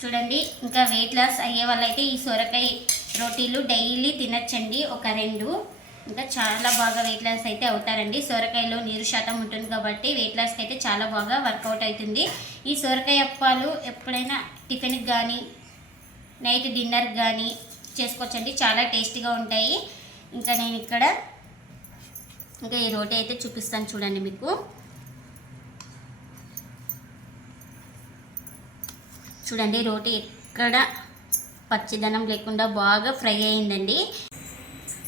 చూడండి ఇంకా weight loss అయ్యే వాళ్ళైతే ఈ సొరకాయ రోటీలు డైలీ తినచ్చండి ఒక రెండు. ఇంకా చాలా బాగా వెయిట్ లాస్ అయితే అవుతారండి. సొరకాయలో నీరు శాతం ఉంటుంది కాబట్టి వెయిట్ లాస్కి అయితే చాలా బాగా వర్కౌట్ అవుతుంది. ఈ సొరకాయ అప్పాలు ఎప్పుడైనా టిఫిన్కి కానీ నైట్ డిన్నర్కి కానీ చేసుకోవచ్చండి. చాలా టేస్టీగా ఉంటాయి. ఇంకా నేను ఇక్కడ ఇంకా ఈ రోటీ అయితే చూపిస్తాను చూడండి మీకు. చూడండి రోటీ ఎక్కడ పచ్చిదనం లేకుండా బాగా ఫ్రై అయిందండి.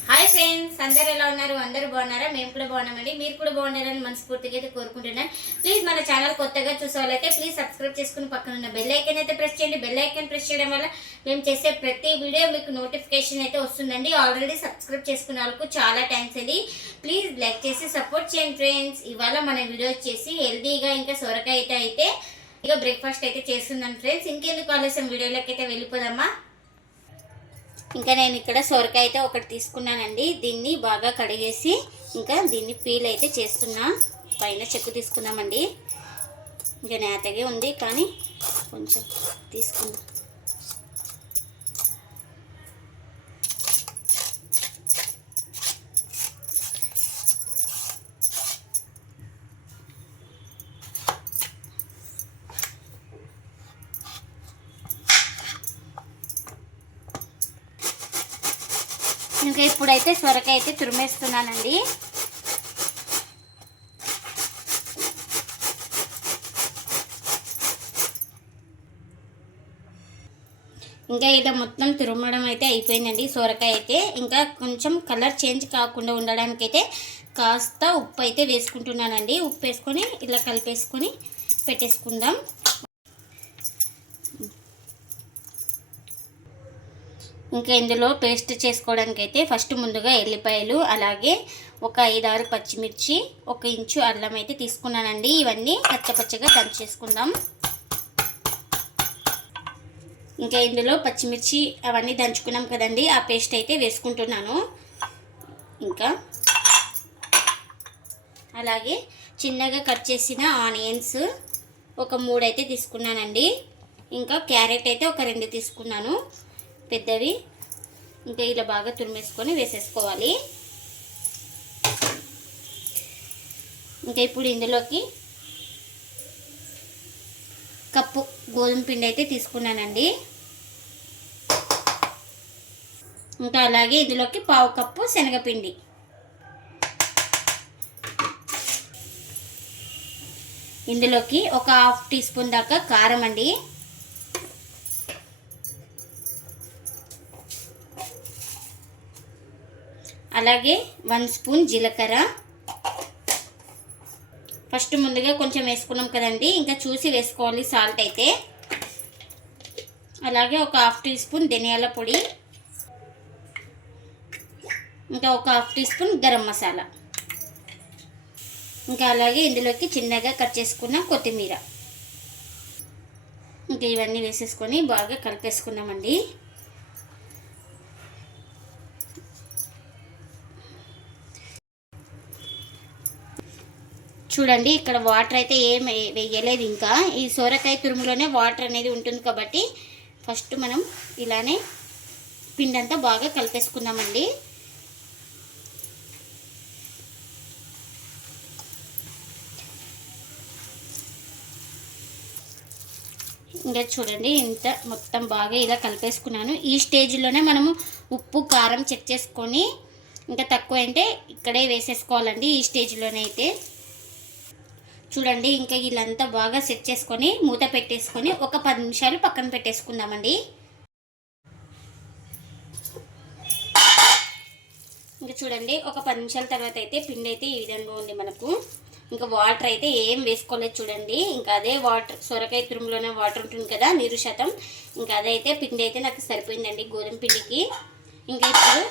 హాయ్ ఫ్రెండ్స్ అందరు ఎలా ఉన్నారు? అందరూ బాగున్నారా? మేము కూడా బాగున్నామండి. మీరు కూడా బాగున్నారని మనస్ఫూర్తిగా అయితే కోరుకుంటున్నాను. ప్లీజ్ మన ఛానల్ కొత్తగా చూసేవాళ్ళైతే ప్లీజ్ సబ్స్క్రైబ్ చేసుకుని పక్కన ఉన్న బెల్ ఐకన్ అయితే ప్రెస్ చేయండి. బెల్ ఐకన్ ప్రెస్ చేయడం వల్ల మేము చేసే ప్రతి వీడియో మీకు నోటిఫికేషన్ అయితే వస్తుందండి. ఆల్రెడీ సబ్స్క్రైబ్ చేసుకున్న వాళ్ళకు చాలా థ్యాంక్స్ అండి. ప్లీజ్ లైక్ చేసి సపోర్ట్ చేయండి ఫ్రెండ్స్. ఇవాళ మన వీడియో వచ్చేసి హెల్తీగా ఇంకా సొరకాయ అయితే అయితే ఇక బ్రేక్ఫాస్ట్ అయితే చేస్తున్నాను ఫ్రెండ్స్ ఇంకెందుకు ఆలస్యం? వీడియోలోకి అయితే వెళ్ళిపోదామా? ఇంకా నేను ఇక్కడ సొరకాయ అయితే ఒకటి తీసుకున్నానండి. దీన్ని బాగా కడిగేసి ఇంకా దీన్ని పీల్ అయితే చేస్తున్నా. పైన చెక్కు తీసుకున్నామండి ఇంకా నేతగే ఉంది కానీ కొంచెం తీసుకుందాం. ఇంకా ఇప్పుడైతే సొరకాయ అయితే తురిమేస్తున్నానండి. ఇంకా ఇలా మొత్తం తురమడం అయితే అయిపోయిందండి సొరకాయ అయితే. ఇంకా కొంచెం కలర్ చేంజ్ కాకుండా ఉండడానికైతే కాస్త ఉప్పు అయితే వేసుకుంటున్నానండి. ఉప్పు వేసుకొని ఇలా కలిపేసుకొని పెట్టేసుకుందాం. ఇంకా ఇందులో పేస్ట్ చేసుకోవడానికి అయితే ఫస్ట్ ముందుగా ఎల్లిపాయలు అలాగే ఒక ఐదారు పచ్చిమిర్చి ఒక ఇంచు అల్లం అయితే తీసుకున్నానండి. ఇవన్నీ పచ్చపచ్చగా దంచేసుకుందాం ఇంకా ఇందులో పచ్చిమిర్చి అవన్నీ దంచుకున్నాం కదండి. ఆ పేస్ట్ అయితే వేసుకుంటున్నాను. ఇంకా అలాగే చిన్నగా కట్ చేసిన ఆనియన్స్ ఒక మూడు అయితే తీసుకున్నానండి. ఇంకా క్యారెట్ అయితే ఒక రెండు తీసుకున్నాను. పెద్దవి. ఇంకా ఇలా బాగా తురిమేసుకొని వేసేసుకోవాలి. ఇంకా ఇప్పుడు ఇందులోకి కప్పు గోధుమ పిండి అయితే తీసుకున్నానండి. ఇంకా అలాగే ఇందులోకి పావు కప్పు శనగపిండి. ఇందులోకి ఒక హాఫ్ టీ స్పూన్ దాకా కారం అండి. అలాగే వన్ స్పూన్ జీలకర్ర. ఫస్ట్ ముందుగా కొంచెం వేసుకున్నాం కదండి ఇంకా చూసి వేసుకోవాలి సాల్ట్ అయితే. అలాగే ఒక హాఫ్ టీ స్పూన్ ధనియాల పొడి ఇంకా ఒక half teaspoon garam masala. ఇంకా అలాగే ఇందులోకి చిన్నగా కట్ చేసుకున్న కొత్తిమీర. ఇంకా ఇవన్నీ వేసేసుకొని బాగా కలిపేసుకున్నామండి. చూడండి ఇక్కడ వాటర్ అయితే ఏం వేయలేదు ఇంకా. ఈ సొరకాయ తురుములోనే వాటర్ అనేది ఉంటుంది కాబట్టి ఫస్ట్ మనం ఇలానే పిండి అంతా బాగా కలిపేసుకుందామండి. ఇంకా చూడండి ఇంత మొత్తం బాగా ఇలా కలిపేసుకున్నాను. ఈ స్టేజ్లోనే మనము ఉప్పు కారం చెక్ చేసుకొని ఇంకా తక్కువ అంటే ఇక్కడే వేసేసుకోవాలండి ఈ స్టేజ్లోనే అయితే. చూడండి ఇంకా వీళ్ళంతా బాగా సెట్ చేసుకొని మూత పెట్టేసుకొని ఒక పది నిమిషాలు పక్కన పెట్టేసుకుందామండి. ఇంకా చూడండి ఒక పది నిమిషాల తర్వాత అయితే పిండి అయితే ఈ విధంగా ఉంది మనకు. ఇంకా వాటర్ అయితే ఏం వేసుకోలేదు చూడండి ఇంకా అదే వాటర్ సొరకాయ తురుములోనే వాటర్ ఉంటుంది కదా నీరు శాతం ఇంకా అదైతే పిండి అయితే నాకు సరిపోయిందండి గోధుమ పిండికి. ఇంకా ఇప్పుడు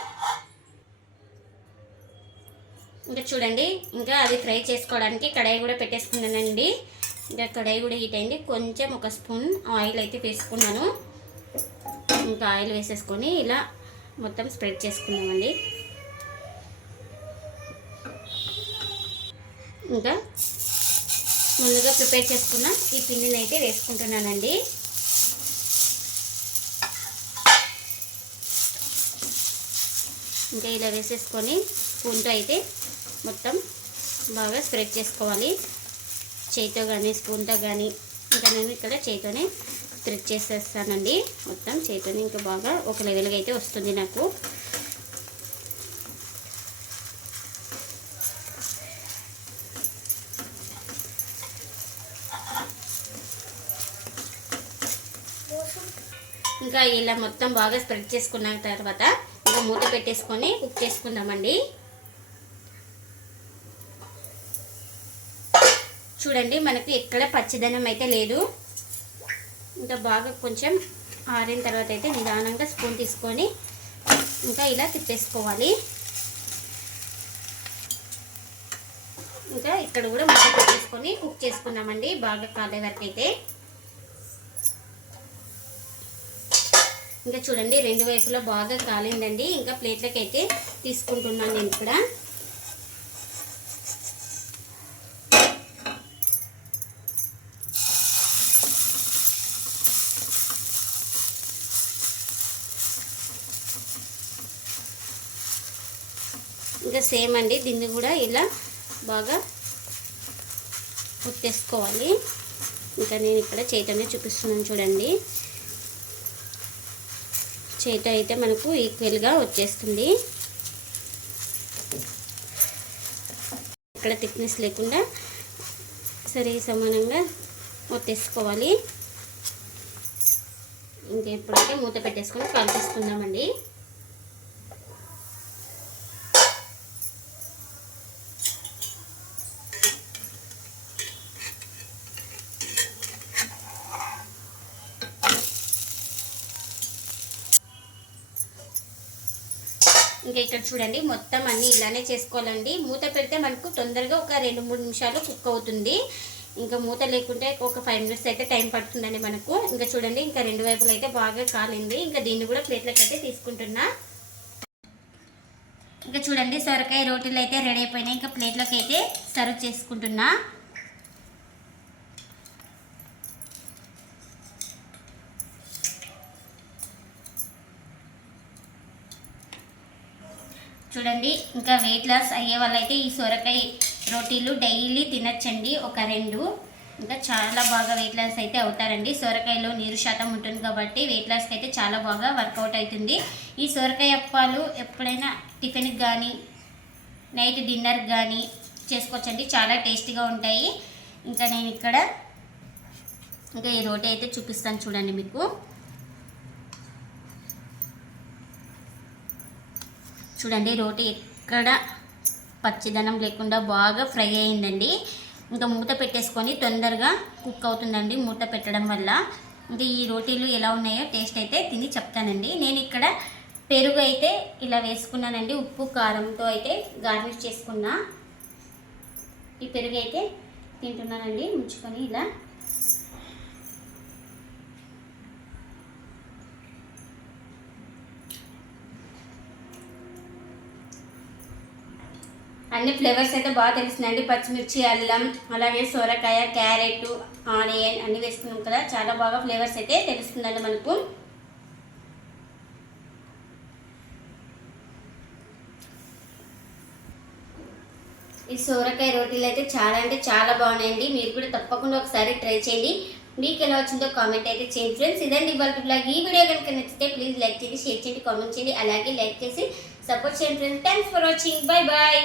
ఇంకా చూడండి ఇంకా అది ఫ్రై చేసుకోవడానికి కడాయి కూడా పెట్టేసుకున్నానండి. ఇంకా కడాయి కూడా హీట్ అయింది. కొంచెం ఒక స్పూన్ ఆయిల్ అయితే వేసుకున్నాను. ఇంకా ఆయిల్ వేసేసుకొని ఇలా మొత్తం స్ప్రెడ్ చేసుకున్నామండి. ఇంకా ముందుగా ప్రిపేర్ చేసుకున్న ఈ పిండిని అయితే వేసుకుంటున్నానండి. ఇంకా ఇలా వేసేసుకొని స్పూన్తో అయితే మొత్తం బాగా స్ప్రెడ్ చేసుకోవాలి. చేయితో కానీ స్పూన్తో కానీ ఇంకా నేను ఇక్కడ చేయితోనే స్ప్రెడ్ చేసేస్తానండి. మొత్తం చేయితోనే ఇంకా బాగా ఒక లెవెల్గా అయితే వస్తుంది నాకు. ఇంకా ఇలా మొత్తం బాగా స్ప్రెడ్ చేసుకున్న తర్వాత ఇంకా మూత పెట్టేసుకొని కుక్ చేసుకుందామండి. చూడండి మనకు ఎక్కడ పచ్చిదనం అయితే లేదు. ఇంకా బాగా కొంచెం ఆరిన తర్వాత అయితే నిదానంగా స్పూన్ తీసుకొని ఇంకా ఇలా తిప్పేసుకోవాలి. ఇంకా ఇక్కడ కూడా మూత పెట్టేసుకొని కుక్ చేసుకున్నామండి బాగా కాలే వరకు అయితే. ఇంకా చూడండి రెండు వైపులా బాగా కాలిందండి. ఇంకా ప్లేట్లకి అయితే తీసుకుంటున్నాను నేను ఇక్కడ. ఇంకా సేమ్ అండి. దీన్ని కూడా ఇలా బాగా ఉత్తేసుకోవాలి ఇంకా నేను ఇక్కడ చేతనే చూపిస్తున్నాను చూడండి. చేత అయితే మనకు ఈక్వల్గా వచ్చేస్తుంది. ఇక్కడ థిక్నెస్ లేకుండా సరి సమానంగా ఒత్తేసుకోవాలి. ఇంకా ఎప్పుడైతే మూత పెట్టేసుకొని కలిపిస్తున్నామండి ఇంకా ఇక్కడ చూడండి. మొత్తం అన్నీ ఇలానే చేసుకోవాలండి. మూత పెడితే మనకు తొందరగా ఒక రెండు మూడు నిమిషాలు కుక్ అవుతుంది. ఇంకా మూత లేకుంటే ఒక ఫైవ్ మినిట్స్ అయితే టైం పడుతుందండి మనకు. ఇంకా చూడండి ఇంకా రెండు వైపులు అయితే బాగా కాలింది. ఇంకా దీన్ని కూడా ప్లేట్లకు అయితే తీసుకుంటున్నా. ఇంకా చూడండి సొరకాయ రోటీలు అయితే రెడీ అయిపోయినాయి. ఇంకా ప్లేట్లోకి అయితే సర్వ్ చేసుకుంటున్నా. చూడండి ఇంకా వెయిట్ లాస్ అయ్యే వాళ్ళైతే ఈ సొరకాయ రోటీలు డైలీ తినచ్చండి ఒక రెండు. ఇంకా చాలా బాగా వెయిట్ లాస్ అయితే అవుతారండి. సొరకాయలో నీరు శాతం ఉంటుంది కాబట్టి వెయిట్ లాస్కి అయితే చాలా బాగా వర్కౌట్ అవుతుంది. ఈ సొరకాయ అప్పాలు ఎప్పుడైనా టిఫిన్కి కానీ నైట్ డిన్నర్కి కానీ చేసుకోవచ్చండి. చాలా టేస్టీగా ఉంటాయి. ఇంకా నేను ఇక్కడ ఇంకా ఈ రోటీ అయితే చూపిస్తాను చూడండి మీకు. చూడండి రోటీ ఎక్కడ పచ్చిదనం లేకుండా బాగా ఫ్రై అయిందండి. ఇంకా మూత పెట్టేసుకొని తొందరగా కుక్ అవుతుందండి మూత పెట్టడం వల్ల. ఇంకా ఈ రోటీలు ఎలా ఉన్నాయో టేస్ట్ అయితే తిని చెప్తానండి. నేను ఇక్కడ పెరుగు అయితే ఇలా వేసుకున్నానండి ఉప్పు కారంతో అయితే గార్నిష్ చేసుకున్నా. ఈ పెరుగు అయితే తింటున్నానండి ఉంచుకొని ఇలా అన్ని ఫ్లేవర్స్ అయితే బాగా తెలుస్తున్నాయండి పచ్చిమిర్చి అల్లం అలాగే సొరకాయ క్యారెట్ ఆనియన్ అన్ని వేసుకున్నాం కదా. చాలా బాగా ఫ్లేవర్స్ అయితే తెలుస్తుందండి మనకు. ఈ సోరకాయ రోటీలు అయితే చాలా అంటే చాలా బాగున్నాయండి. మీరు కూడా తప్పకుండా ఒకసారి ట్రై చేయండి. మీకు ఎలా వచ్చిందో కామెంట్ అయితే చేయండి. ఫ్రెండ్స్ ఇదండి ఇవాళ బ్లాగ్. ఈ వీడియో కనుక నచ్చితే ప్లీజ్ లైక్ చేయండి షేర్ చేయండి కామెంట్ చేయండి అలాగే లైక్ చేసి సపోర్ట్ చేయండి. Friends thanks for watching. Bye bye.